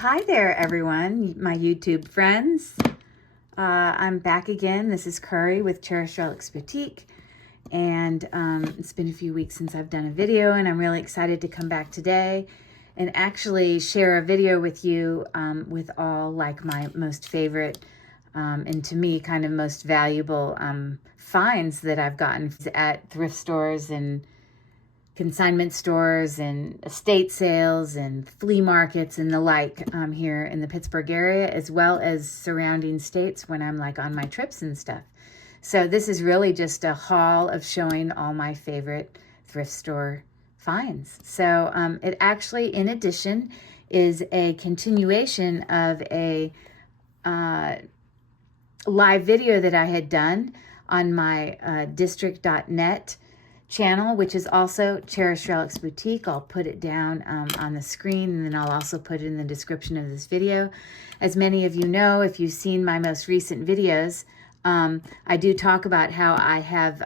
Hi there, everyone, my YouTube friends. I'm back again. This is Curry with Cherished Relics Boutique, and it's been a few weeks since I've done a video, and I'm really excited to come back today and actually share a video with you with all like my most favorite and to me kind of most valuable finds that I've gotten at thrift stores and consignment stores and estate sales and flea markets and the like here in the Pittsburgh area, as well as surrounding states when I'm like on my trips and stuff. So this is really just a haul of showing all my favorite thrift store finds. So it actually, in addition, is a continuation of a live video that I had done on my district.net channel, which is also Cherished Relics Boutique. I'll put it down on the screen, and then I'll also put it in the description of this video. As many of you know, if you've seen my most recent videos, I do talk about how I have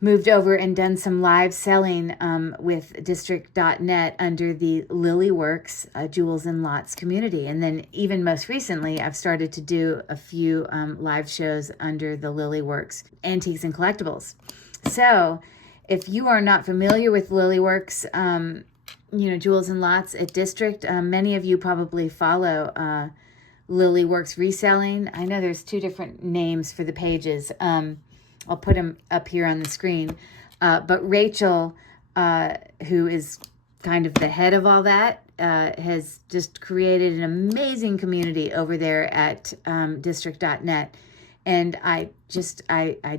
moved over and done some live selling with district.net under the Lilyworks Jewels and Lots community. And then even most recently, I've started to do a few live shows under the Lilyworks Antiques and Collectibles. So if you are not familiar with Lilyworks, Jewels and Lots at District, many of you probably follow Lilyworks Reselling. I know there's two different names for the pages. I'll put them up here on the screen. But Rachel, who is kind of the head of all that, has just created an amazing community over there at district.net. And I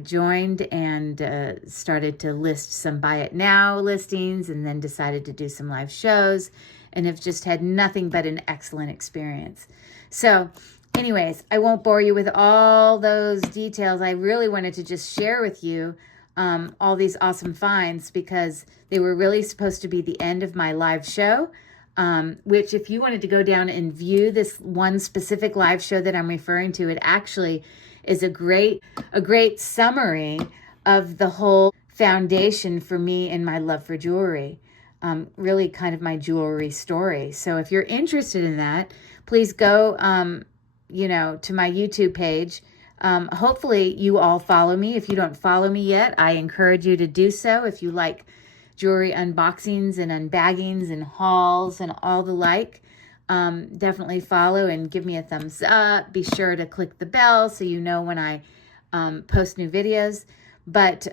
joined and started to list some buy it now listings, and then decided to do some live shows, and have just had nothing but an excellent experience. So anyways, I won't bore you with all those details. I really wanted to just share with you all these awesome finds, because they were really supposed to be the end of my live show, which if you wanted to go down and view this one specific live show that I'm referring to, it actually is a great summary of the whole foundation for me and my love for jewelry. Really kind of my jewelry story. So if you're interested in that, please go, to my YouTube page. Hopefully you all follow me. If you don't follow me yet, I encourage you to do so. If you like jewelry unboxings and unbaggings and hauls and all the like, definitely follow and give me a thumbs up. Be sure to click the bell so you know when I post new videos. But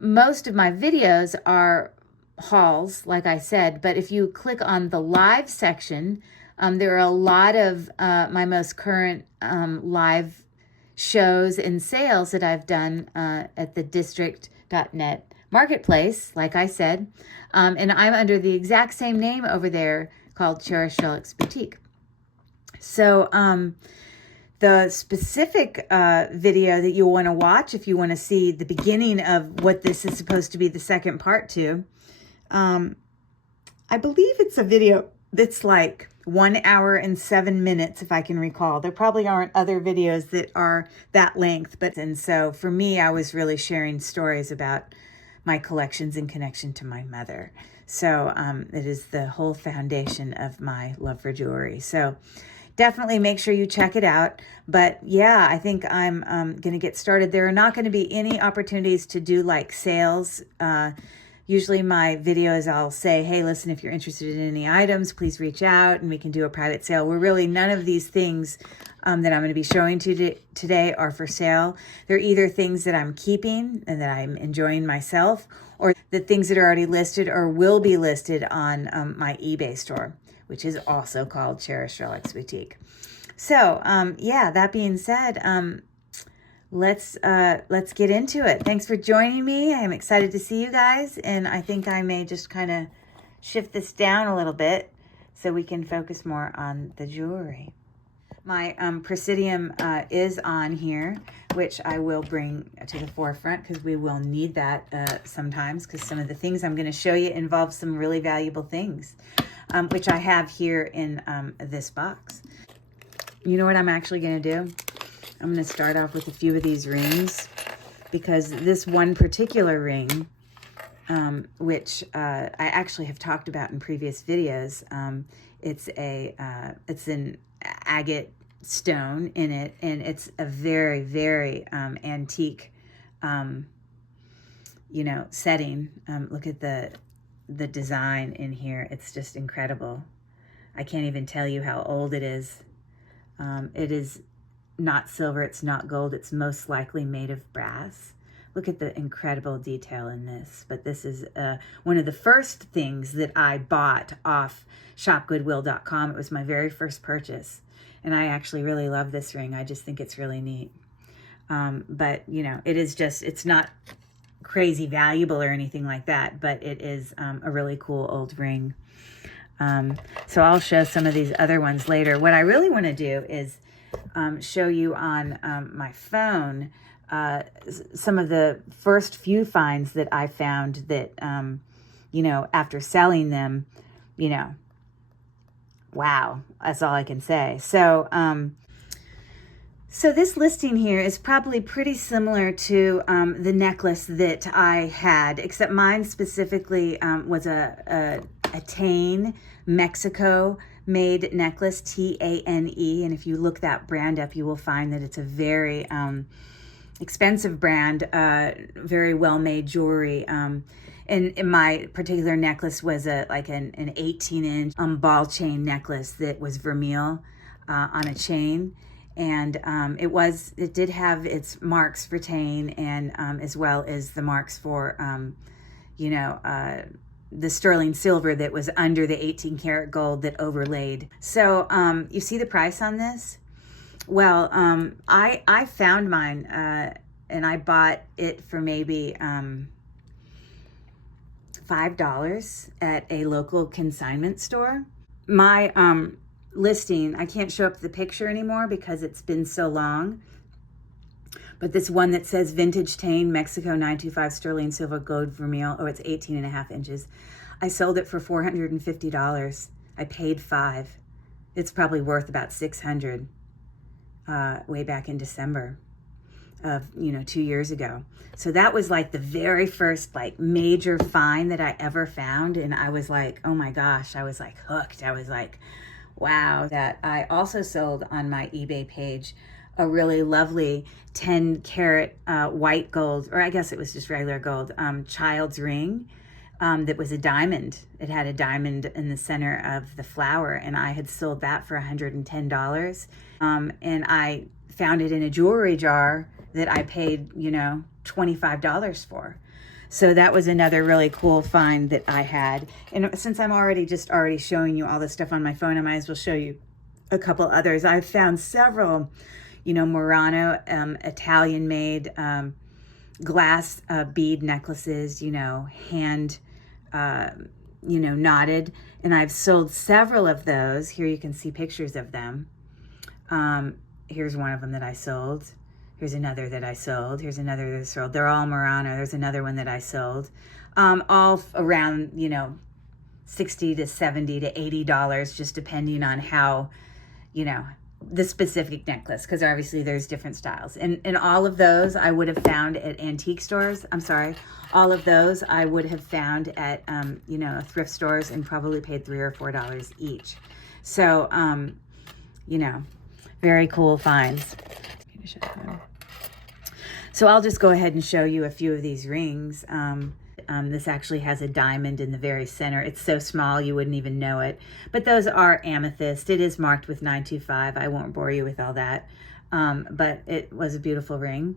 most of my videos are hauls, like I said. But if you click on the live section, there are a lot of my most current live shows and sales that I've done at the district.net marketplace, like I said. And I'm under the exact same name over there, called Cherished Relics Boutique. So the specific video that you'll want to watch, if you want to see the beginning of what this is supposed to be the second part to, I believe it's a video that's like 1 hour and 7 minutes, if I can recall. There probably aren't other videos that are that length, and so for me, I was really sharing stories about my collections in connection to my mother. So it is the whole foundation of my love for jewelry. So definitely make sure you check it out. But yeah, I think I'm going to get started. There are not going to be any opportunities to do like sales. Usually my videos, I'll say, hey, listen, if you're interested in any items, please reach out and we can do a private sale. We're really, none of these things that I'm going to be showing today are for sale. They're either things that I'm keeping and that I'm enjoying myself, or the things that are already listed or will be listed on my eBay store, which is also called Cherished Relics Boutique. So yeah, that being said, let's get into it. Thanks for joining me. I am excited to see you guys, and I think I may just kind of shift this down a little bit so we can focus more on the jewelry. My Presidium is on here, which I will bring to the forefront because we will need that sometimes, because some of the things I'm going to show you involve some really valuable things, which I have here in this box. You know what I'm actually going to do? I'm going to start off with a few of these rings, because this one particular ring which I actually have talked about in previous videos, It's it's an agate stone in it, and it's a very, very antique, you know, setting. Look at the design in here. It's just incredible. I can't even tell you how old it is. It is not silver, it's not gold, it's most likely made of brass. Look at the incredible detail in this. But this is one of the first things that I bought off shopgoodwill.com. It was my very first purchase. And I actually really love this ring. I just think it's really neat. But, you know, it is just, it's not crazy valuable or anything like that, but it is a really cool old ring. So I'll show some of these other ones later. What I really want to do is show you on my phone some of the first few finds that I found that, you know, after selling them, you know, wow, that's all I can say. So, so this listing here is probably pretty similar to the necklace that I had, except mine specifically was a Tane, Mexico made necklace, T-A-N-E. And if you look that brand up, you will find that it's a very expensive brand, very well-made jewelry. And my particular necklace was like an 18-inch ball chain necklace that was vermeil on a chain. And it did have its marks for Tane, and as well as the marks for, you know, the sterling silver that was under the 18 karat gold that overlaid. So you see the price on this? Well, I found mine and I bought it for maybe $5 at a local consignment store. My listing, I can't show up the picture anymore because it's been so long, but this one that says vintage Tane, Mexico 925 sterling silver gold vermeil, oh, it's 18.5 inches. I sold it for $450. I paid $5. It's probably worth about $600 way back in December of, you know, 2 years ago. So that was like the very first like major find that I ever found. And I was like, oh my gosh, I was like hooked. I was like, wow. That I also sold on my eBay page a really lovely 10 karat white gold, or I guess it was just regular gold, child's ring that was a diamond. It had a diamond in the center of the flower, and I had sold that for $110. And I found it in a jewelry jar that I paid, you know, $25 for. So that was another really cool find that I had. And since I'm already showing you all this stuff on my phone, I might as well show you a couple others. I've found several, you know, Murano, Italian-made glass bead necklaces, you know, hand, you know, knotted. And I've sold several of those. Here you can see pictures of them. Here's one of them that I sold. Here's another that I sold. Here's another that I sold. They're all Murano. There's another one that I sold. All around, you know, $60 to $70 to $80, just depending on how, you know, the specific necklace, because obviously there's different styles. And all of those I would have found at antique stores. I'm sorry. All of those I would have found at, you know, thrift stores, and probably paid $3 or $4 each. So, you know, very cool finds. So I'll just go ahead and show you a few of these rings. This actually has a diamond in the very center. It's so small you wouldn't even know it. But those are amethyst. It is marked with 925. I won't bore you with all that. But it was a beautiful ring.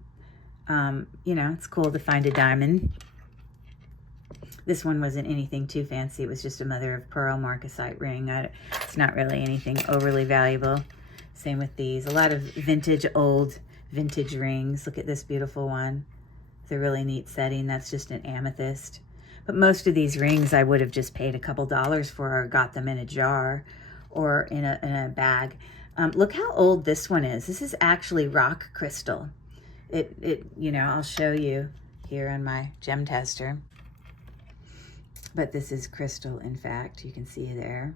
You know, it's cool to find a diamond. This one wasn't anything too fancy. It was just a mother of pearl marcasite ring. It's not really anything overly valuable. Same with these. A lot of vintage, old vintage rings. Look at this beautiful one. It's a really neat setting. That's just an amethyst. But most of these rings I would have just paid a couple dollars for, or got them in a jar or in a bag. Look how old this one is. This is actually rock crystal. You know, I'll show you here on my gem tester. But this is crystal, in fact. You can see there.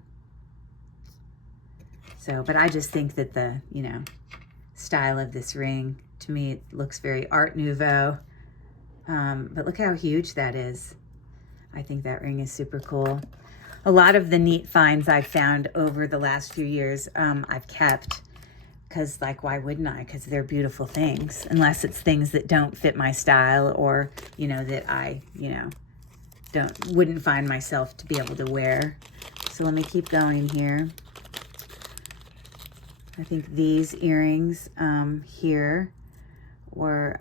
So, but I just think that the, you know, style of this ring, to me, it looks very Art Nouveau. But look how huge that is. I think that ring is super cool. A lot of the neat finds I've found over the last few years, I've kept, because like, why wouldn't I? Because they're beautiful things, unless it's things that don't fit my style, or, you know, that I, you know, wouldn't find myself to be able to wear. So let me keep going here. I think these earrings here were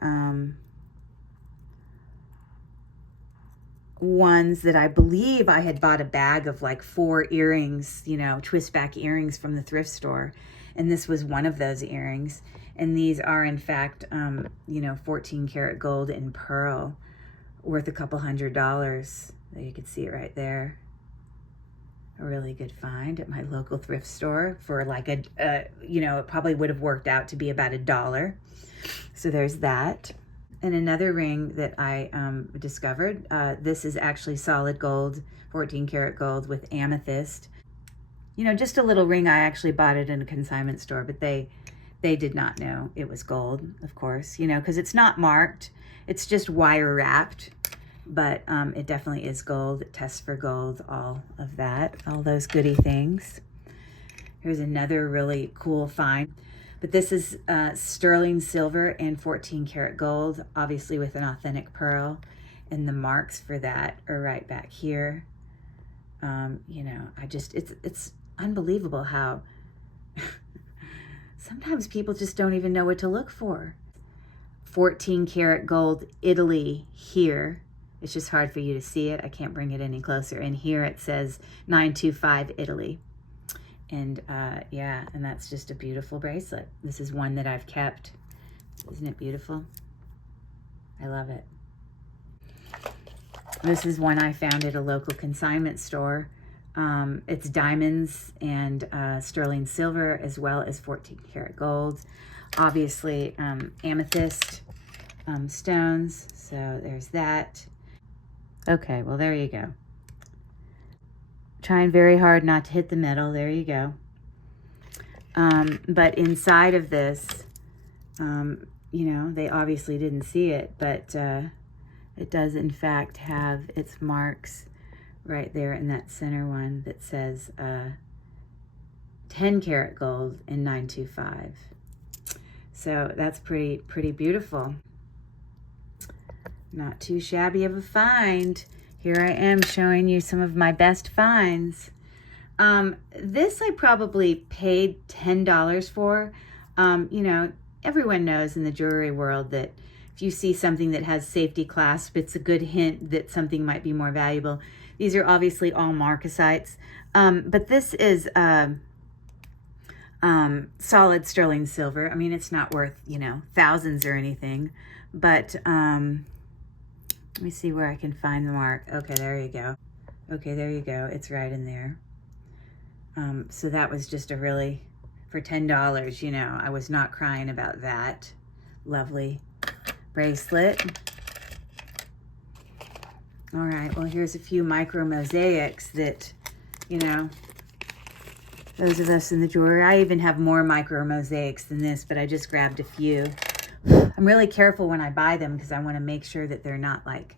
ones that I believe I had bought a bag of like 4 earrings, you know, twist back earrings from the thrift store. And this was one of those earrings. And these are in fact, you know, 14 karat gold and pearl, worth a couple $100. You can see it right there. A really good find at my local thrift store for like you know, it probably would have worked out to be about $1. So there's that. And another ring that I discovered, this is actually solid gold, 14 karat gold with amethyst. You know, just a little ring. I actually bought it in a consignment store, but they did not know it was gold, of course, you know, because it's not marked. It's just wire wrapped, but it definitely is gold. It tests for gold, all of that, all those goody things. Here's another really cool find. But this is sterling silver and 14 karat gold, obviously with an authentic pearl. And the marks for that are right back here. You know, it's unbelievable how sometimes people just don't even know what to look for. 14 karat gold, Italy here. It's just hard for you to see it. I can't bring it any closer. And here it says 925 Italy. And yeah, and that's just a beautiful bracelet. This is one that I've kept. Isn't it beautiful? I love it. This is one I found at a local consignment store. It's diamonds and sterling silver, as well as 14 karat gold. Obviously, amethyst stones. So there's that. Okay, well, there you go. Trying very hard not to hit the metal. There you go. But inside of this, you know, they obviously didn't see it, but it does in fact have its marks right there in that center one that says 10 karat gold and 925. So that's pretty beautiful. Not too shabby of a find. Here I am showing you some of my best finds. This I probably paid $10 for. You know, everyone knows in the jewelry world that if you see something that has safety clasp, it's a good hint that something might be more valuable. These are obviously all marcasites, but this is solid sterling silver. I mean, it's not worth, you know, thousands or anything, but let me see where I can find the mark. Okay, there you go. Okay, there you go. It's right in there. So that was just a really, for $10, you know, I was not crying about that. Lovely bracelet. All right, well, here's a few micro mosaics that, you know, those of us in the jewelry, I even have more micro mosaics than this, but I just grabbed a few. I'm really careful when I buy them because I want to make sure that they're not like,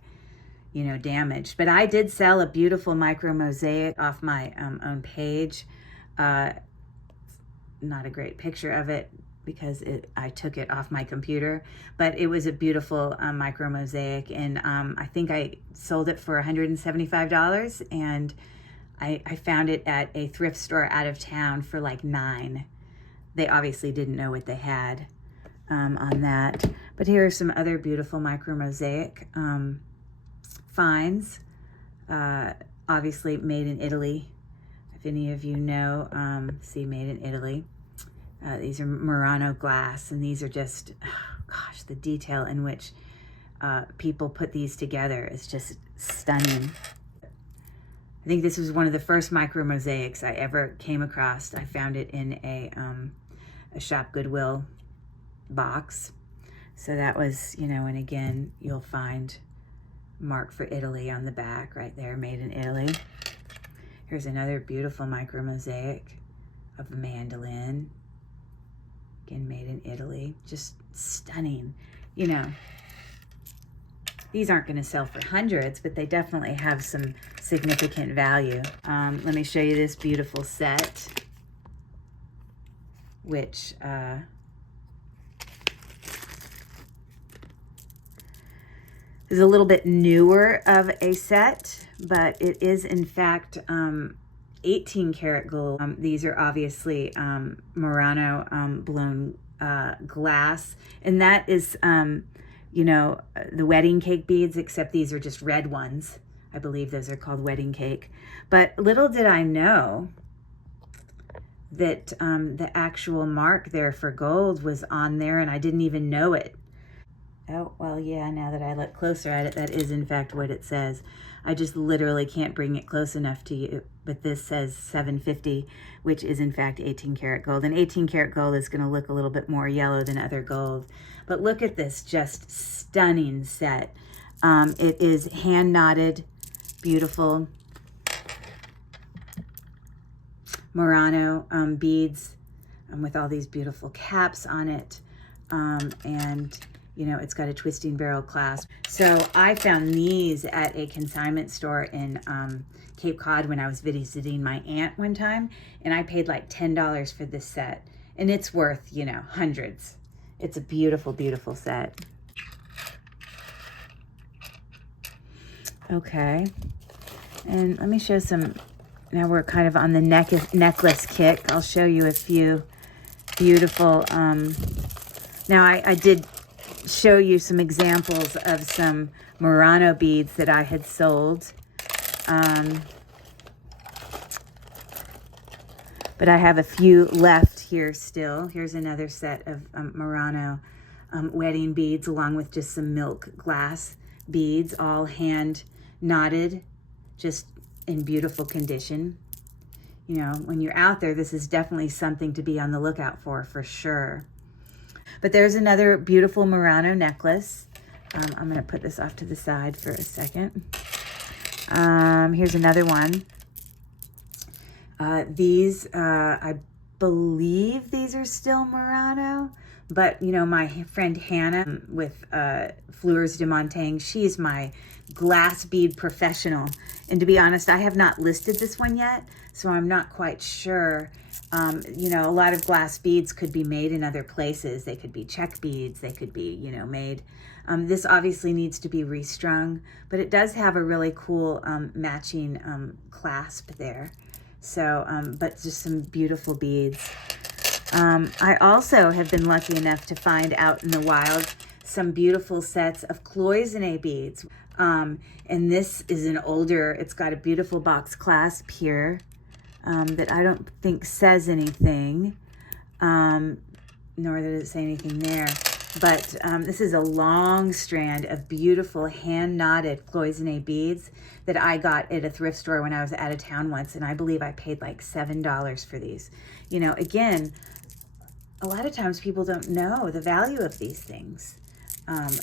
you know, damaged. But I did sell a beautiful micro mosaic off my own page. Not a great picture of it because I took it off my computer, but it was a beautiful micro mosaic, and I think I sold it for $175, and I found it at a thrift store out of town for like $9. They obviously didn't know what they had on that. But here are some other beautiful micro mosaic finds, obviously made in Italy. If any of you know, see, made in Italy. These are Murano glass, and these are just, oh gosh, the detail in which people put these together is just stunning. I think this was one of the first micro mosaics I ever came across. I found it in a Shop Goodwill box. So that was, you know, and again, you'll find mark for Italy on the back right there, made in Italy. Here's another beautiful micro mosaic of a mandolin. Again, made in Italy. Just stunning. You know, These aren't going to sell for hundreds, but they definitely have some significant value. Let me show you this beautiful set, which is a little bit newer of a set, but it is in fact 18 karat gold. These are obviously Murano blown glass, and that is you know, the wedding cake beads, except these are just red ones. I believe those are called wedding cake. But little did I know that the actual mark there for gold was on there, and I didn't even know it. Oh, well, yeah, now that I look closer at it, that is in fact what it says. I just literally can't bring it close enough to you, but this says 750, which is in fact 18 karat gold. And 18 karat gold is going to look a little bit more yellow than other gold. But look at this just stunning set. It is hand knotted, beautiful Murano beads with all these beautiful caps on it. And you know, it's got a twisting barrel clasp. So I found these at a consignment store in Cape Cod when I was visiting my aunt one time, and I paid like $10 for this set, and it's worth, you know, hundreds. It's a beautiful, beautiful set. Okay, and let me show some. Now we're kind of on the necklace kick. I'll show you a few beautiful. Now I did show you some examples of some Murano beads that I had sold. But I have a few left here still. Here's another set of Murano wedding beads, along with just some milk glass beads, all hand knotted, just in beautiful condition. You know, when you're out there, this is definitely something to be on the lookout for sure. But there's another beautiful Murano necklace. I'm going to put this off to the side for a second. Here's another one. These, I believe these are still Murano, but you know, my friend Hannah with Fleurs de Montaigne, she's my glass bead professional. And to be honest, I have not listed this one yet, so I'm not quite sure. You know, a lot of glass beads could be made in other places. They could be check beads. They could be, you know, made. This obviously needs to be restrung, but it does have a really cool matching clasp there. So, but just some beautiful beads. I also have been lucky enough to find out in the wild some beautiful sets of Cloisonné beads. And this is an older, it's got a beautiful box clasp here. That I don't think says anything, nor does it say anything there. But this is a long strand of beautiful hand-knotted Cloisonné beads that I got at a thrift store when I was out of town once, and I believe I paid like $7 for these. You know, again, a lot of times people don't know the value of these things,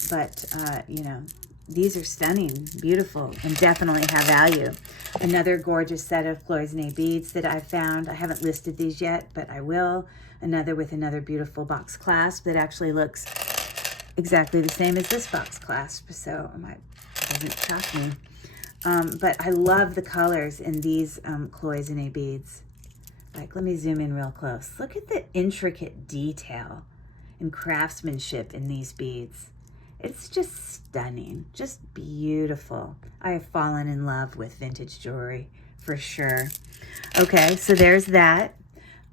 but you know, these are stunning, beautiful, and definitely have value. Another gorgeous set of Cloisonné beads that I found. I haven't listed these yet, but I will. Another with another beautiful box clasp that actually looks exactly the same as this box clasp, so it doesn't shock me. But I love the colors in these Cloisonné beads. Like, let me zoom in real close. Look at the intricate detail and craftsmanship in these beads. It's just stunning, just beautiful. I have fallen in love with vintage jewelry for sure. Okay, so there's that.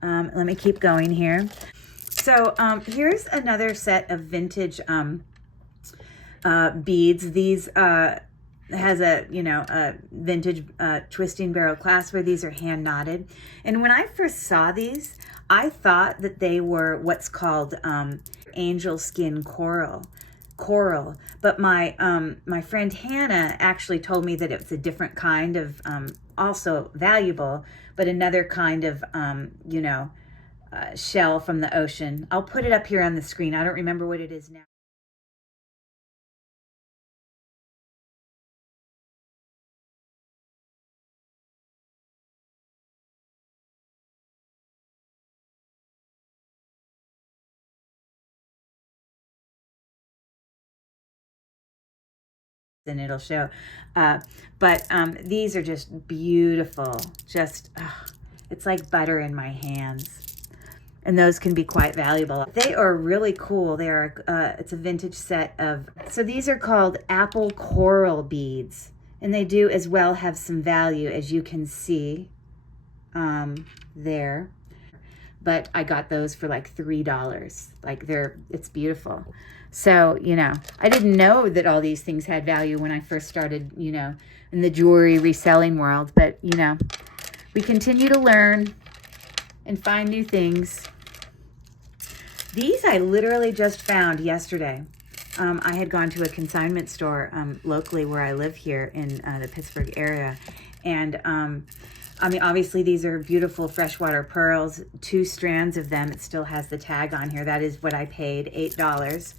Let me keep going here. So here's another set of vintage beads. These has a, you know, a vintage twisting barrel clasp where these are hand knotted. And when I first saw these, I thought that they were what's called angel skin coral, but my my friend Hannah actually told me that it's a different kind of also valuable, but another kind of you know, shell from the ocean. I'll put it up here on the screen. I don't remember what it is now. then it'll show. But these are just beautiful. Just, it's like butter in my hands. And those can be quite valuable. They are really cool. They are, it's a vintage set of, so these are called apple coral beads. And they do as well have some value, as you can see there. But I got those for like $3. Like it's beautiful. So, you know, I didn't know that all these things had value when I first started, you know, in the jewelry reselling world. But, you know, we continue to learn and find new things. These I literally just found yesterday. I had gone to a consignment store locally where I live here in the Pittsburgh area. And I mean, obviously these are beautiful freshwater pearls, 2 strands of them. It still has the tag on here. That is what I paid, $8.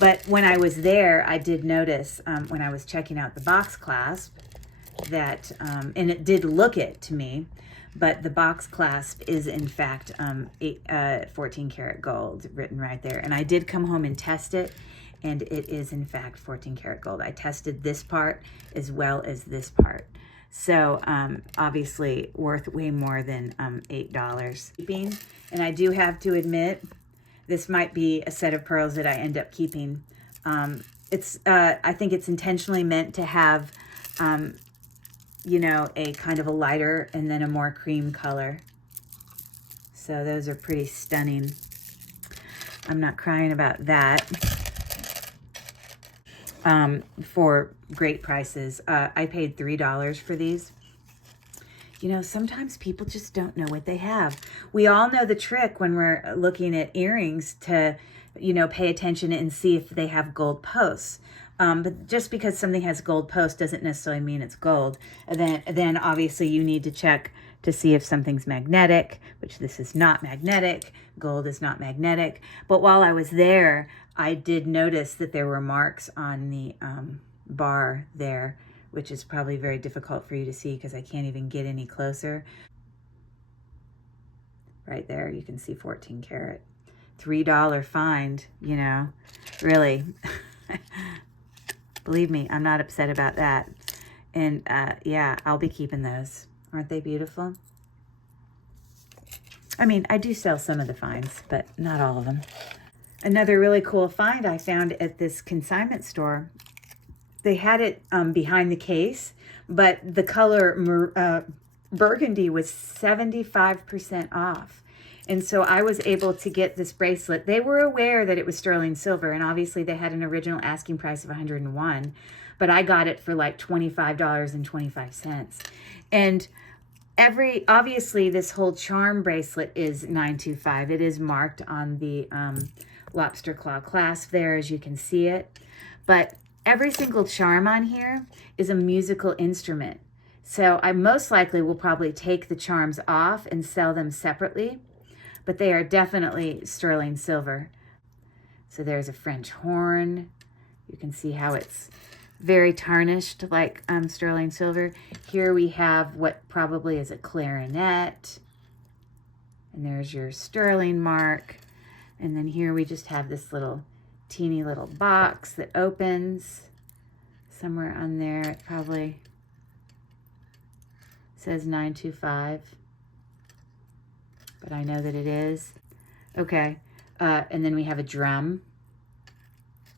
But when I was there, I did notice when I was checking out the box clasp that, and it did look it to me, but the box clasp is in fact 14 karat gold written right there. And I did come home and test it, and it is in fact 14 karat gold. I tested this part as well as this part. So obviously worth way more than $8. And I do have to admit, this might be a set of pearls that I end up keeping. I think it's intentionally meant to have, you know, a kind of a lighter and then a more cream color. So those are pretty stunning. I'm not crying about that. For great prices. I paid $3 for these. You know, sometimes people just don't know what they have. We all know the trick when we're looking at earrings to, you know, pay attention and see if they have gold posts. But just because something has gold posts doesn't necessarily mean it's gold. And then obviously you need to check to see if something's magnetic, which this is not magnetic. Gold is not magnetic. But while I was there, I did notice that there were marks on the bar there, which is probably very difficult for you to see because I can't even get any closer. Right there, you can see 14 karat. $3 find, you know, really. Believe me, I'm not upset about that. And yeah, I'll be keeping those. Aren't they beautiful? I mean, I do sell some of the finds, but not all of them. Another really cool find I found at this consignment store. They had it behind the case, but the color burgundy was 75% off. And so I was able to get this bracelet. They were aware that it was sterling silver, and obviously they had an original asking price of $101, but I got it for like $25.25. And obviously this whole charm bracelet is $925. It is marked on the lobster claw clasp there, as you can see it. But every single charm on here is a musical instrument. So I most likely will probably take the charms off and sell them separately, but they are definitely sterling silver. So there's a French horn. You can see how it's very tarnished like sterling silver. Here we have what probably is a clarinet. And there's your sterling mark. And then here we just have this little teeny little box that opens. Somewhere on there it probably says 925. But I know that it is. Okay, and then we have a drum.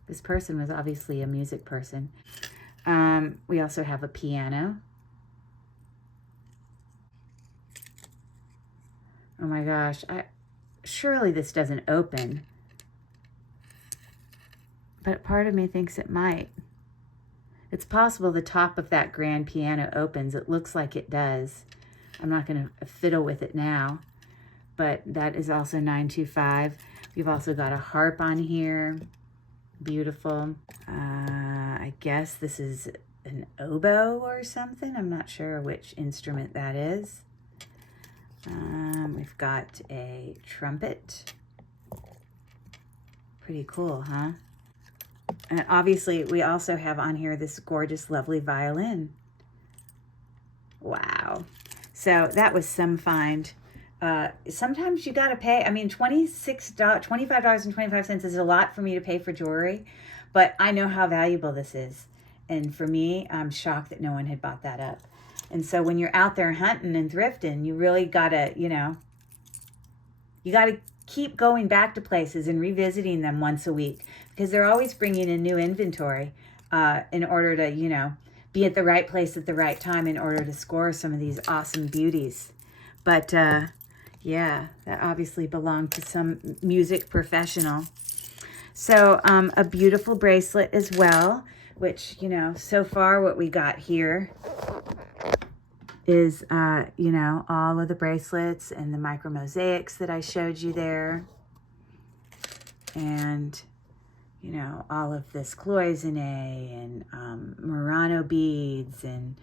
This person was obviously a music person. We also have a piano. Oh my gosh, surely this doesn't open. But part of me thinks it might. It's possible the top of that grand piano opens. It looks like it does. I'm not going to fiddle with it now. But that is also 925. We've also got a harp on here. Beautiful. I guess this is an oboe or something. I'm not sure which instrument that is. We've got a trumpet. Pretty cool, huh? And obviously, we also have on here this gorgeous, lovely violin. Wow. So that was some find. Sometimes you got to pay. I mean, $25.25 is a lot for me to pay for jewelry, but I know how valuable this is. And for me, I'm shocked that no one had bought that up. And so when you're out there hunting and thrifting, you really gotta, you gotta keep going back to places and revisiting them once a week, because they're always bringing in new inventory in order to, be at the right place at the right time in order to score some of these awesome beauties. But yeah, that obviously belonged to some music professional. So a beautiful bracelet as well, which, so far what we got here is, all of the bracelets and the micro mosaics that I showed you there. And, all of this Cloisonné and Murano beads and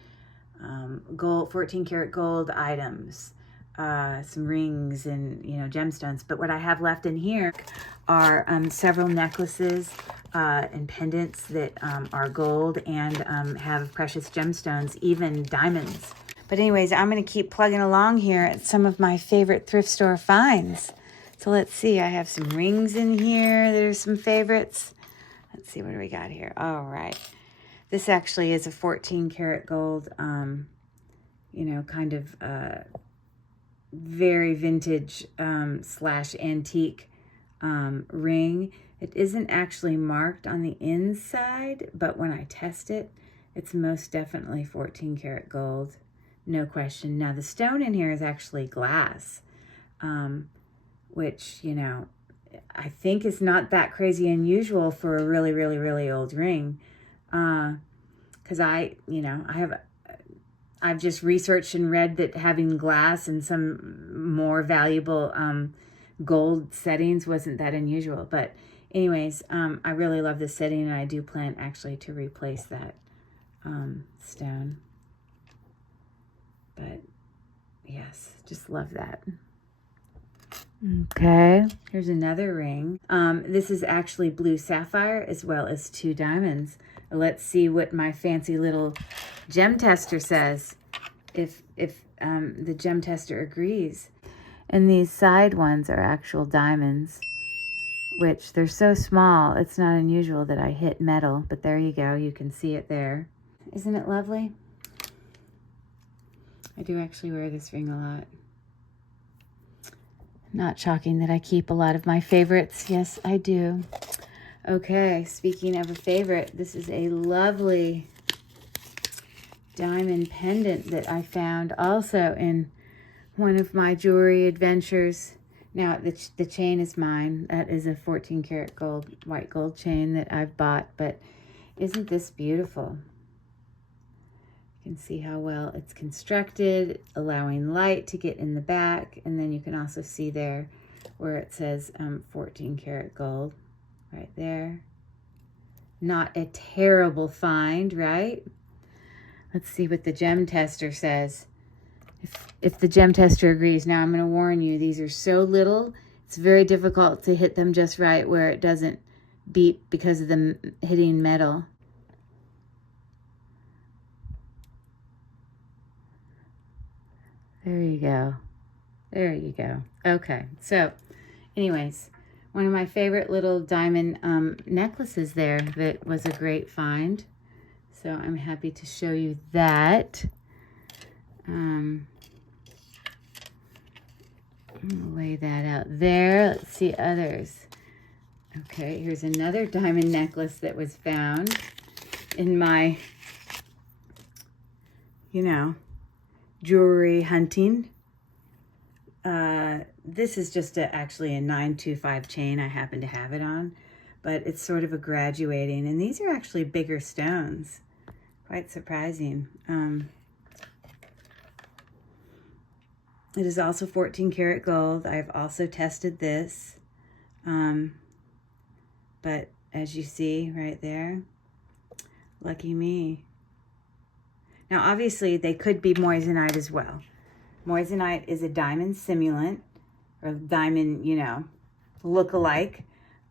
gold, 14 karat gold items, some rings and, gemstones. But what I have left in here are several necklaces and pendants that are gold and have precious gemstones, even diamonds. But anyways, I'm going to keep plugging along here at some of my favorite thrift store finds. So let's see, I have some rings in here that are some favorites. Let's see, what do we got here? All right. This actually is a 14 karat gold, kind of very vintage slash antique ring. It isn't actually marked on the inside, but when I test it, it's most definitely 14 karat gold. No question. Now, the stone in here is actually glass, which, I think is not that crazy unusual for a really, really, really old ring. Because I've just researched and read that having glass and some more valuable gold settings wasn't that unusual. But anyways, I really love this setting, and I do plan actually to replace that stone. But yes, just love that. Okay, here's another ring. This is actually blue sapphire as well as 2 diamonds. Let's see what my fancy little gem tester says, if the gem tester agrees. And these side ones are actual diamonds, which they're so small, it's not unusual that I hit metal, but there you go, you can see it there. Isn't it lovely? I do actually wear this ring a lot. Not shocking that I keep a lot of my favorites. Yes, I do. Okay, speaking of a favorite, this is a lovely diamond pendant that I found also in one of my jewelry adventures. Now, the chain is mine. That is a 14 karat gold, white gold chain that I've bought, but isn't this beautiful? You can see how well it's constructed, allowing light to get in the back. And then you can also see there where it says 14 karat gold right there. Not a terrible find, right? Let's see what the gem tester says. If the gem tester agrees. Now I'm going to warn you, these are so little, it's very difficult to hit them just right where it doesn't beep because of them hitting metal. There you go. There you go. Okay, so anyways, one of my favorite little diamond necklaces there that was a great find. So I'm happy to show you that. I'm gonna lay that out there. Let's see others. Okay, here's another diamond necklace that was found in my, jewelry hunting. This is just actually a 925 chain. I happen to have it on, but it's sort of a graduating, and these are actually bigger stones. Quite surprising. It is also 14 karat gold. I've also tested this, but as you see right there, lucky me. Now, obviously, they could be moissanite as well. Moissanite is a diamond simulant, or diamond, look-alike.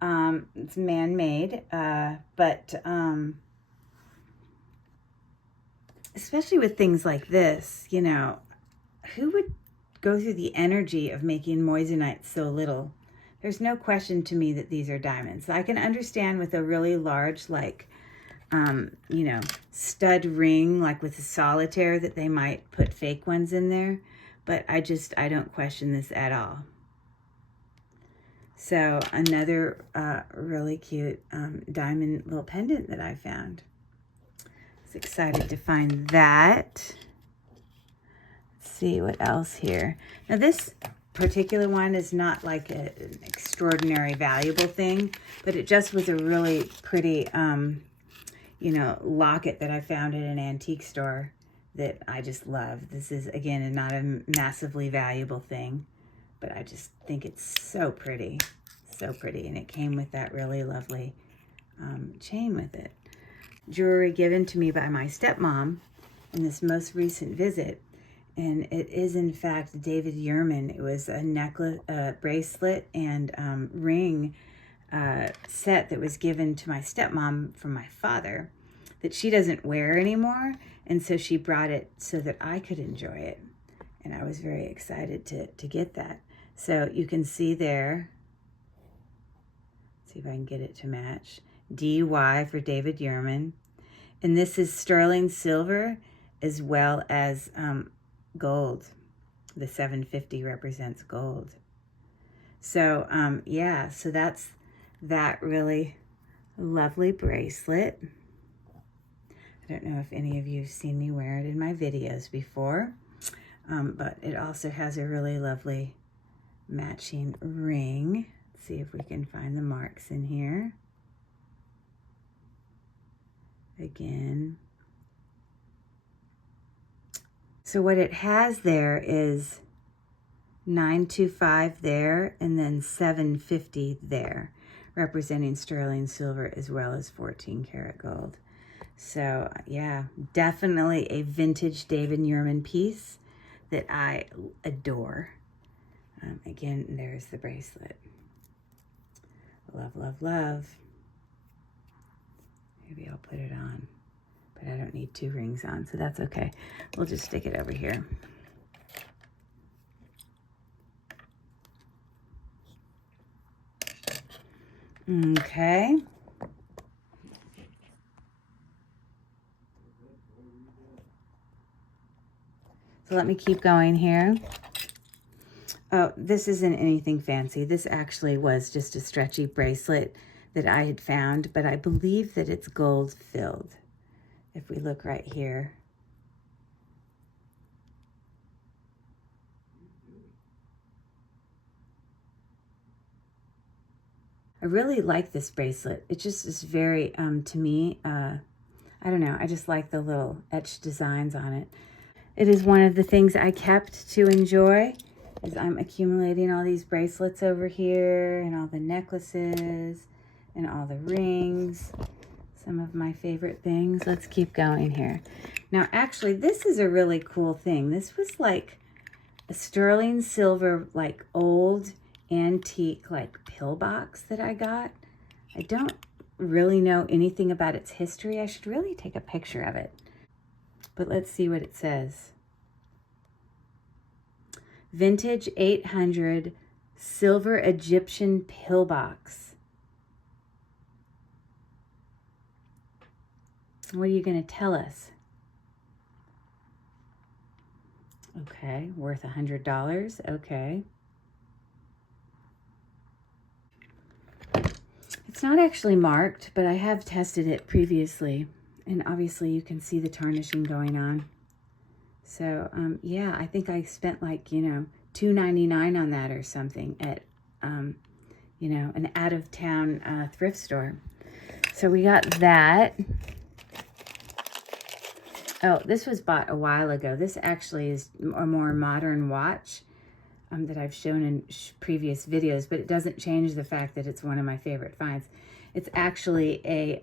It's man-made, but especially with things like this, who would go through the energy of making moissanite so little? There's no question to me that these are diamonds. I can understand with a really large, like, you know, stud ring, like with a solitaire, that they might put fake ones in there. But I don't question this at all. So another really cute diamond little pendant that I found. I was excited to find that. Let's see what else here. Now this particular one is not like an extraordinary valuable thing, but it just was a really pretty, you know, locket that I found at an antique store that I just love. This is, again, not a massively valuable thing, but I just think it's so pretty. So pretty. And it came with that really lovely chain with it. Jewelry given to me by my stepmom in this most recent visit. And it is, in fact, David Yurman. It was a necklace, bracelet, and ring set that was given to my stepmom from my father that she doesn't wear anymore. And so she brought it so that I could enjoy it. And I was very excited to get that. So you can see there, see if I can get it to match, DY for David Yurman. And this is sterling silver as well as gold. The 750 represents gold. So yeah, so that's that really lovely bracelet. I don't know if any of you have seen me wear it in my videos before, but it also has a really lovely matching ring. Let's see if we can find the marks in here. Again. So what it has there is 925 there and then 750 there, representing sterling silver as well as 14 karat gold. So yeah, definitely a vintage David Yurman piece that I adore. Again, there's the bracelet. Love, love, love. Maybe I'll put it on, but I don't need two rings on, so that's okay. We'll just stick it over here. Okay. So let me keep going here. Oh, this isn't anything fancy. This actually was just a stretchy bracelet that I had found, but I believe that it's gold filled. If we look right here. I really like this bracelet. It just is very, to me, I don't know, I just like the little etched designs on it. It is one of the things I kept to enjoy as I'm accumulating all these bracelets over here and all the necklaces and all the rings. Some of my favorite things. Let's keep going here. Now, actually, this is a really cool thing. This was like a sterling silver, like old antique, like pillbox that I got. I don't really know anything about its history. I should really take a picture of it. But let's see what it says. Vintage 800 silver Egyptian pillbox. What are you going to tell us? Okay, worth $100. Okay. It's not actually marked, but I have tested it previously. And obviously you can see the tarnishing going on. So, yeah, I think I spent like, you know, $2.99 on that or something at, you know, an out-of-town thrift store. So we got that. Oh, this was bought a while ago. This actually is a more modern watch that I've shown in previous videos, but it doesn't change the fact that it's one of my favorite finds. It's actually a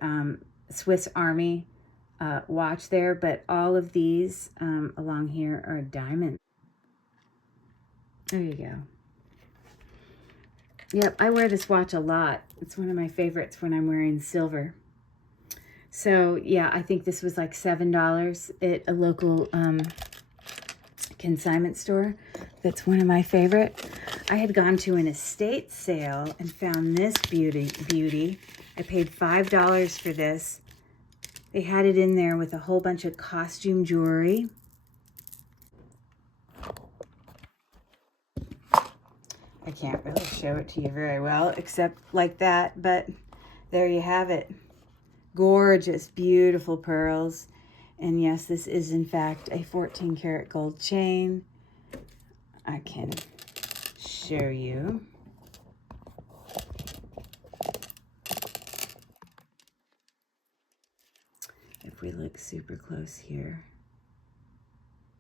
Swiss Army watch there, but all of these along here are diamond. There you go. Yep, I wear this watch a lot. It's one of my favorites when I'm wearing silver. So yeah, I think this was like $7 at a local consignment store. That's one of my favorite. I had gone to an estate sale and found this beauty. I paid $5 for this. They had it in there with a whole bunch of costume jewelry. I can't really show it to you very well, except like that, but there you have it. Gorgeous, beautiful pearls. And yes, this is in fact a 14 karat gold chain. I can show you. If we look super close here,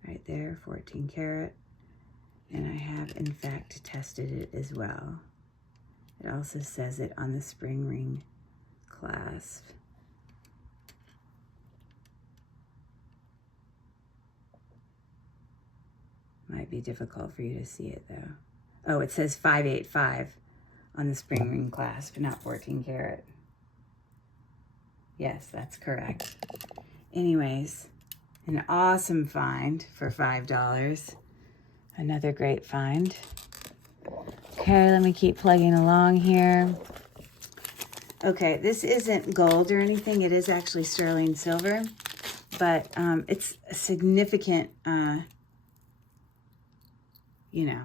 right there, 14 karat. And I have in fact tested it as well. It also says it on the spring ring clasp. Might be difficult for you to see it though. Oh, it says 585 on the spring ring clasp, not 14 karat. Yes, that's correct. Anyways, an awesome find for $5. Another great find. Okay, let me keep plugging along here. Okay, this isn't gold or anything. It is actually sterling silver, but it's a significant, you know,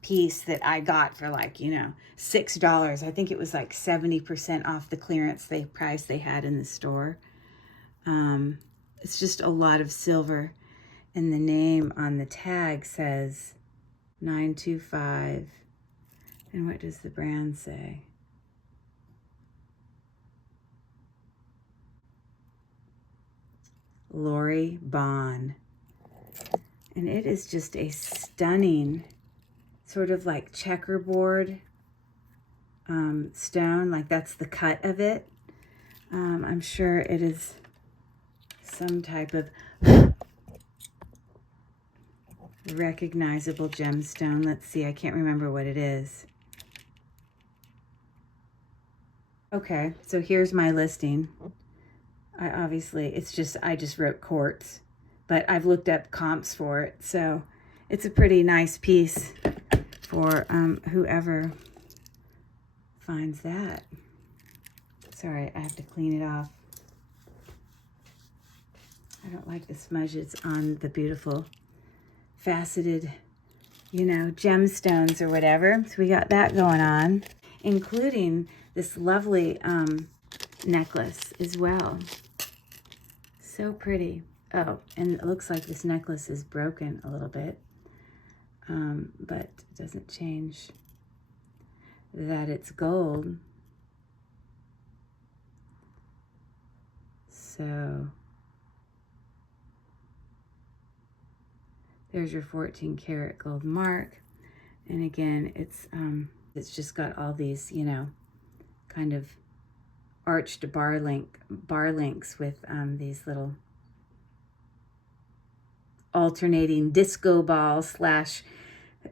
piece that I got for like, you know, $6. I think it was like 70% off the clearance price they had in the store. It's just a lot of silver. And the name on the tag says 925. And what does the brand say? Lori Bond. And it is just a stunning, sort of like checkerboard stone. Like that's the cut of it. I'm sure it is some type of recognizable gemstone. Let's see, I can't remember what it is. Okay, so here's my listing. I just wrote quartz, but I've looked up comps for it, so it's a pretty nice piece for whoever finds that. Sorry, I have to clean it off. I don't like the smudges on the beautiful faceted, you know, gemstones or whatever. So we got that going on, including this lovely necklace as well. So pretty. Oh, and it looks like this necklace is broken a little bit, but it doesn't change that it's gold. So there's your 14 karat gold mark. And again, it's just got all these, you know, kind of arched bar links with these little alternating disco ball slash,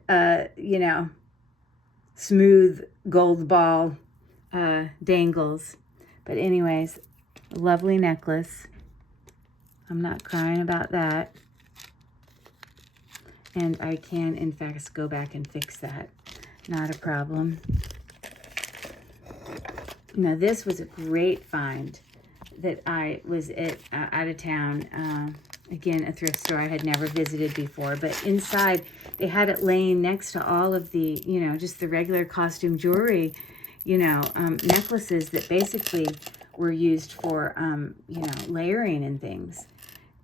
you know, smooth gold ball dangles. But anyways, lovely necklace. I'm not crying about that. And I can, in fact, go back and fix that. Not a problem. Now, this was a great find that I was at out of town. Again, a thrift store I had never visited before. But inside, they had it laying next to all of the, you know, just the regular costume jewelry, you know, necklaces that basically were used for, you know, layering and things.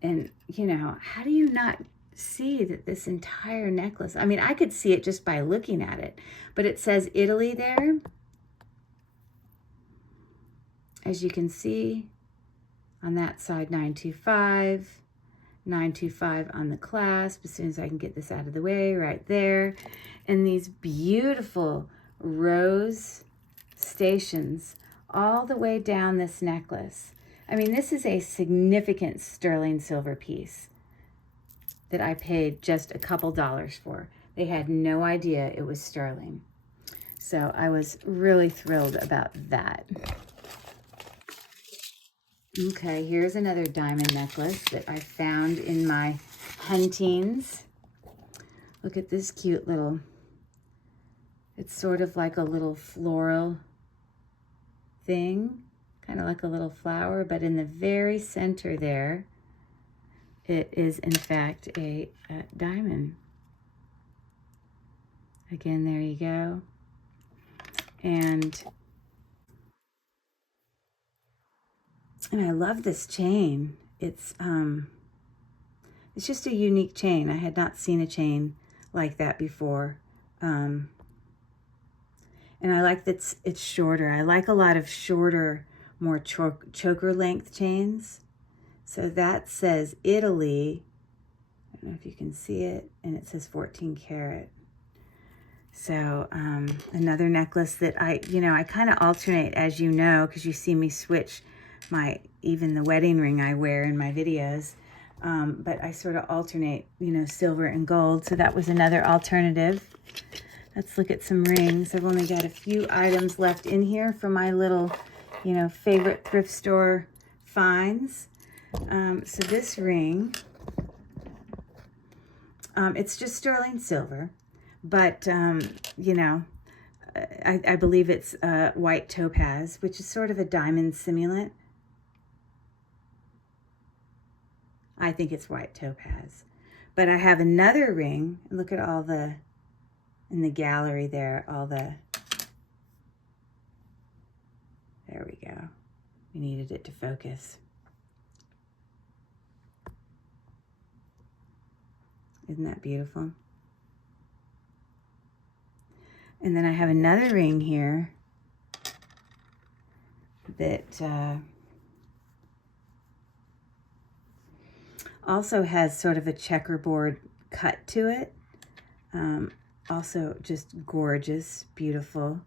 And, you know, how do you not see that this entire necklace, I mean, I could see it just by looking at it, but it says Italy there, as you can see on that side. 925 on the clasp, as soon as I can get this out of the way, right there. And these beautiful rose stations all the way down this necklace. I mean, this is a significant sterling silver piece that I paid just a couple dollars for. They had no idea it was sterling. So I was really thrilled about that. Okay, here's another diamond necklace that I found in my huntings. Look at this cute little, it's sort of like a little floral thing, kind of like a little flower, but in the very center there, it is in fact a diamond. Again, there you go. And I love this chain. It's just a unique chain. I had not seen a chain like that before. And I like that it's shorter. I like a lot of shorter, more choker length chains. So that says Italy. I don't know if you can see it. And it says 14 karat. So another necklace that I kind of alternate, as you know, because you see me switch even the wedding ring I wear in my videos. But I sort of alternate, silver and gold. So that was another alternative. Let's look at some rings. I've only got a few items left in here for my little, favorite thrift store finds. So this ring, it's just sterling silver, but, I believe it's white topaz, which is sort of a diamond simulant. I think it's white topaz. But I have another ring. Look at all in the gallery there, there we go. We needed it to focus. Isn't that beautiful? And then I have another ring here that also has sort of a checkerboard cut to it. Also just gorgeous, beautiful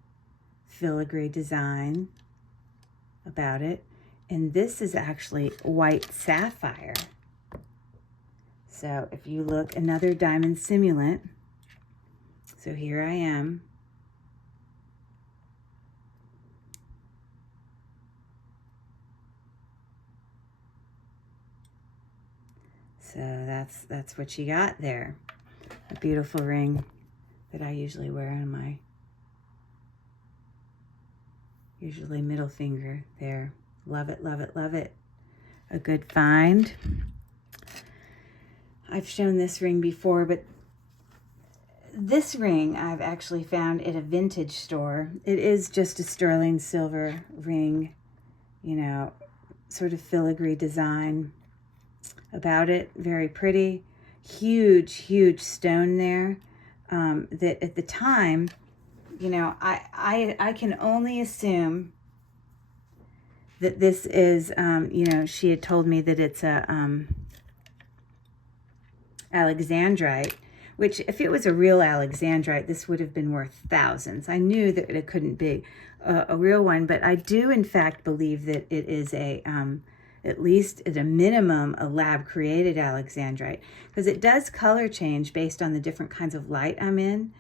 filigree design about it. And this is actually white sapphire. So if you look, another diamond simulant. So here I am. So that's what you got there. A beautiful ring that I usually wear on my middle finger there. Love it, love it, love it. A good find. I've shown this ring before, but this ring I've actually found at a vintage store. It is just a sterling silver ring, sort of filigree design about it. Very pretty. Huge, huge stone there. That at the time, I can only assume that this is, she had told me that it's a Alexandrite, which if it was a real Alexandrite, this would have been worth thousands. I knew that it couldn't be a real one, but I do in fact believe that it is at least at a minimum, a lab-created Alexandrite, because it does color change based on the different kinds of light I'm in.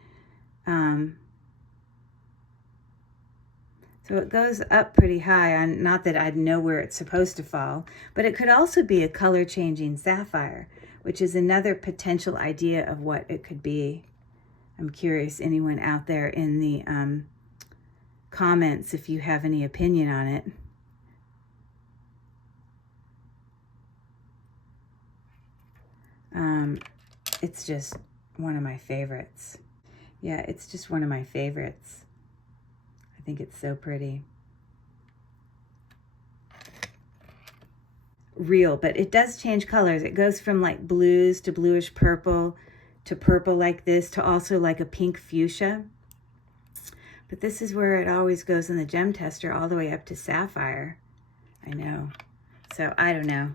So it goes up pretty high, not that I'd know where it's supposed to fall, but it could also be a color-changing sapphire, which is another potential idea of what it could be. I'm curious, anyone out there in the comments, if you have any opinion on it. It's just one of my favorites. Yeah, it's just one of my favorites. I think it's so pretty. Real, but it does change colors. It goes from like blues to bluish purple to purple like this to also like a pink fuchsia. But this is where it always goes in the gem tester, all the way up to sapphire. I know. So I don't know.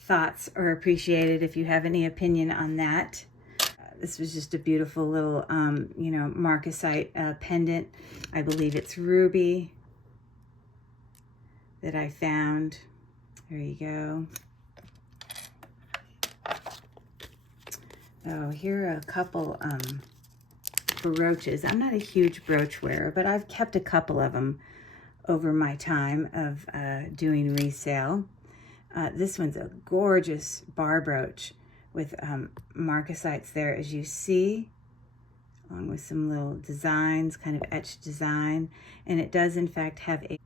Thoughts are appreciated if you have any opinion on that. This was just a beautiful little, marcasite pendant. I believe it's ruby that I found. There you go. Oh, here are a couple brooches. I'm not a huge brooch wearer, but I've kept a couple of them over my time of doing resale. This one's a gorgeous bar brooch with marcasites there, as you see, along with some little designs, kind of etched design. And it does, in fact, have a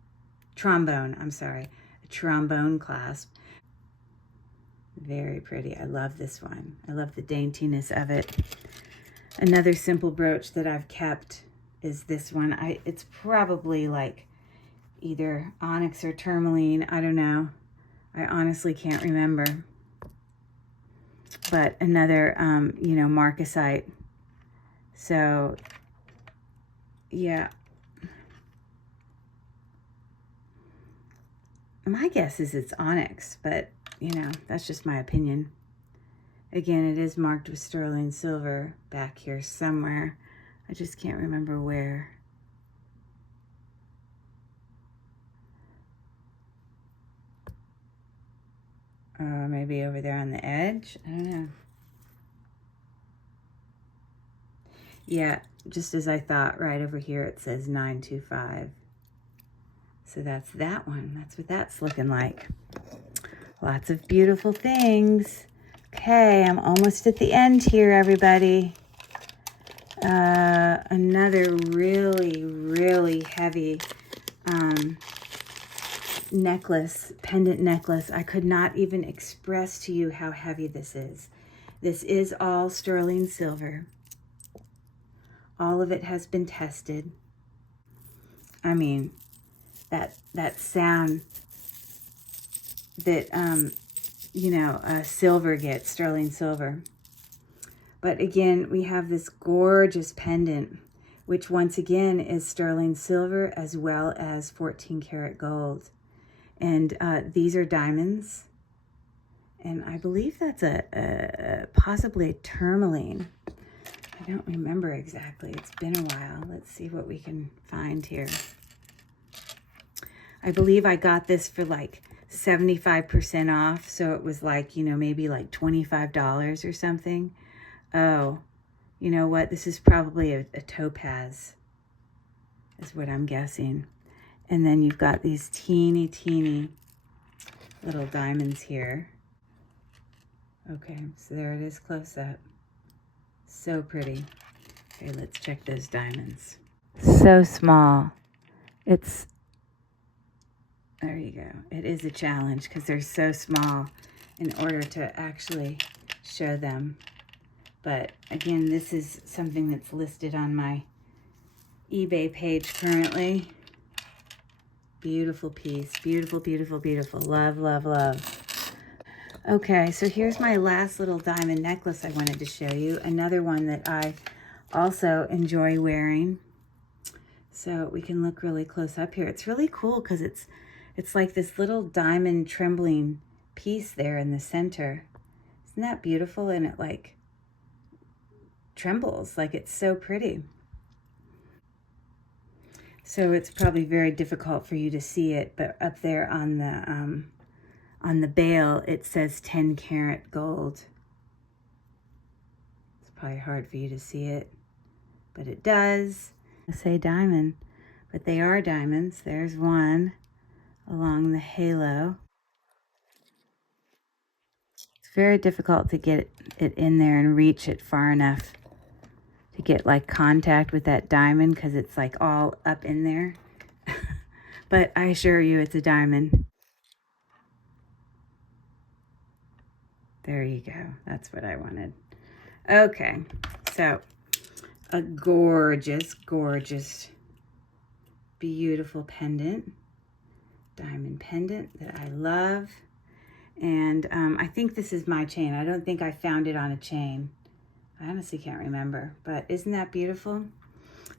trombone, I'm sorry, a trombone clasp. Very pretty. I love this one. I love the daintiness of it. Another simple brooch that I've kept is this one. It's probably like either onyx or tourmaline. I don't know. I honestly can't remember. But another, you know, marcasite. So, yeah. My guess is it's onyx, but, you know, that's just my opinion. Again, it is marked with sterling silver back here somewhere. I just can't remember where. Maybe over there on the edge. I don't know. Yeah, just as I thought, right over here it says 925. So that's that one. That's what that's looking like. Lots of beautiful things. Okay, I'm almost at the end here, everybody. Another really, really heavy necklace, pendant necklace. I could not even express to you how heavy this is. This is all sterling silver. All of it has been tested. I mean, that sound that, you know, silver gets, sterling silver. But again, we have this gorgeous pendant, which once again is sterling silver as well as 14 karat gold. And these are diamonds. And I believe that's possibly a tourmaline. I don't remember exactly. It's been a while. Let's see what we can find here. I believe I got this for like 75% off. So it was like, you know, maybe like $25 or something. Oh, you know what? This is probably a topaz, is what I'm guessing. And then you've got these teeny, teeny little diamonds here. Okay, so there it is close up. So pretty. Okay, let's check those diamonds. So small. It's, there you go. It is a challenge because they're so small in order to actually show them. But again, this is something that's listed on my eBay page currently. Beautiful piece. Beautiful, beautiful, beautiful. Love, love, love. Okay, so here's my last little diamond necklace I wanted to show you. Another one that I also enjoy wearing. So we can look really close up here. It's really cool because it's like this little diamond trembling piece there in the center. Isn't that beautiful? And it like trembles, like it's so pretty. So it's probably very difficult for you to see it, but up there on the bail, it says 10 karat gold. It's probably hard for you to see it, but it does. I say diamond, but they are diamonds. There's one along the halo. It's very difficult to get it in there and reach it far enough to get like contact with that diamond because it's like all up in there. But I assure you it's a diamond. There you go. That's what I wanted. Okay, so a gorgeous, gorgeous, beautiful pendant. Diamond pendant that I love. And I think this is my chain. I don't think I found it on a chain. I honestly can't remember, but isn't that beautiful?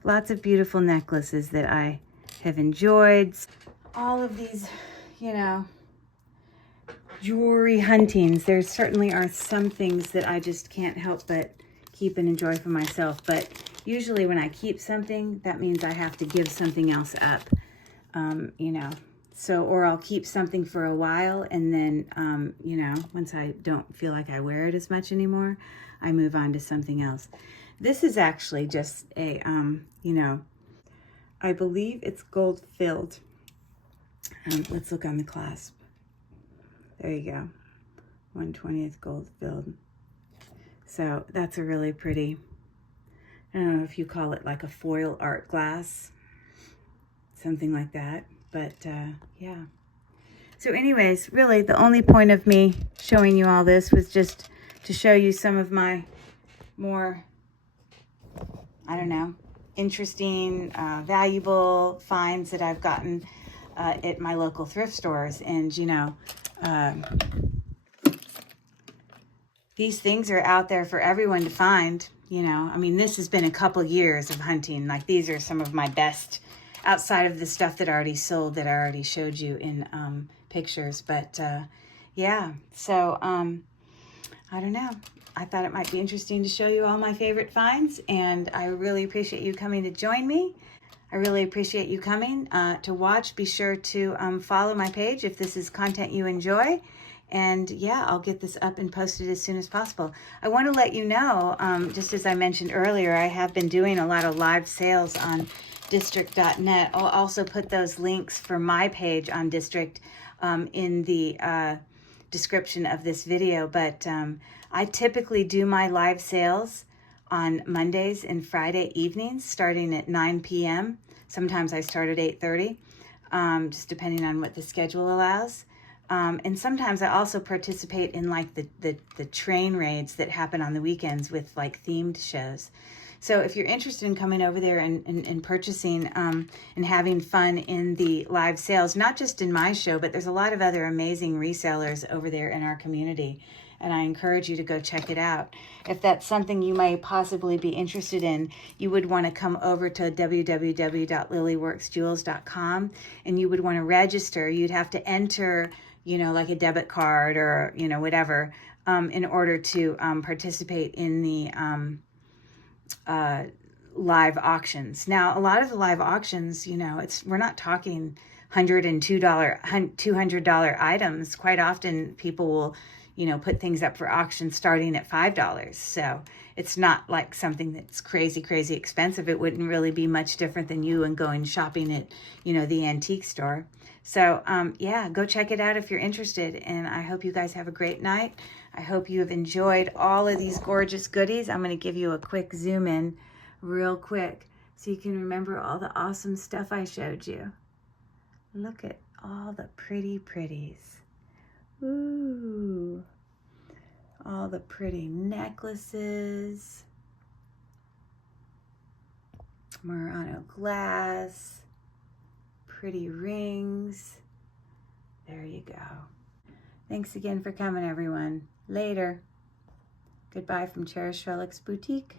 Lots of beautiful necklaces that I have enjoyed. All of these, you know, jewelry huntings. There certainly are some things that I just can't help but keep and enjoy for myself. But usually when I keep something, that means I have to give something else up, you know. So, or I'll keep something for a while and then, you know, once I don't feel like I wear it as much anymore, I move on to something else. This is actually just a, you know, I believe it's gold filled. Let's look on the clasp. There you go. 1/20th gold filled. So that's a really pretty, I don't know if you call it like a foil art glass, something like that. but yeah. So anyways, really the only point of me showing you all this was just to show you some of my more, I don't know, interesting, valuable finds that I've gotten at my local thrift stores. And, you know, these things are out there for everyone to find, you know. I mean, this has been a couple years of hunting. Like, these are some of my best outside of the stuff that I already sold that I already showed you in pictures. But yeah, so I don't know. I thought it might be interesting to show you all my favorite finds, and I really appreciate you coming to join me. I really appreciate you coming to watch. Be sure to follow my page if this is content you enjoy. And yeah, I'll get this up and posted as soon as possible. I want to let you know, just as I mentioned earlier, I have been doing a lot of live sales on district.net. I'll also put those links for my page on District in the description of this video. But I typically do my live sales on Mondays and Friday evenings starting at 9 p.m. Sometimes I start at 8:30, just depending on what the schedule allows. And sometimes I also participate in like the train raids that happen on the weekends with like themed shows. So if you're interested in coming over there and purchasing and having fun in the live sales, not just in my show, but there's a lot of other amazing resellers over there in our community. And I encourage you to go check it out. If that's something you may possibly be interested in, you would want to come over to www.lilyworksjewels.com and you would want to register. You'd have to enter, you know, like a debit card or, you know, whatever, in order to participate in the live auctions. Now, a lot of the live auctions, you know, we're not talking $100 and $200 items. Quite often people will, you know, put things up for auction starting at $5. So it's not like something that's crazy, crazy expensive. It wouldn't really be much different than you and going shopping at, you know, the antique store. So yeah, go check it out if you're interested. And I hope you guys have a great night. I hope you have enjoyed all of these gorgeous goodies. I'm going to give you a quick zoom in real quick so you can remember all the awesome stuff I showed you. Look at all the pretties. Ooh, all the pretty necklaces, Murano glass, pretty rings. There you go. Thanks again for coming, everyone. Later. Goodbye from Cherished Relics Boutique.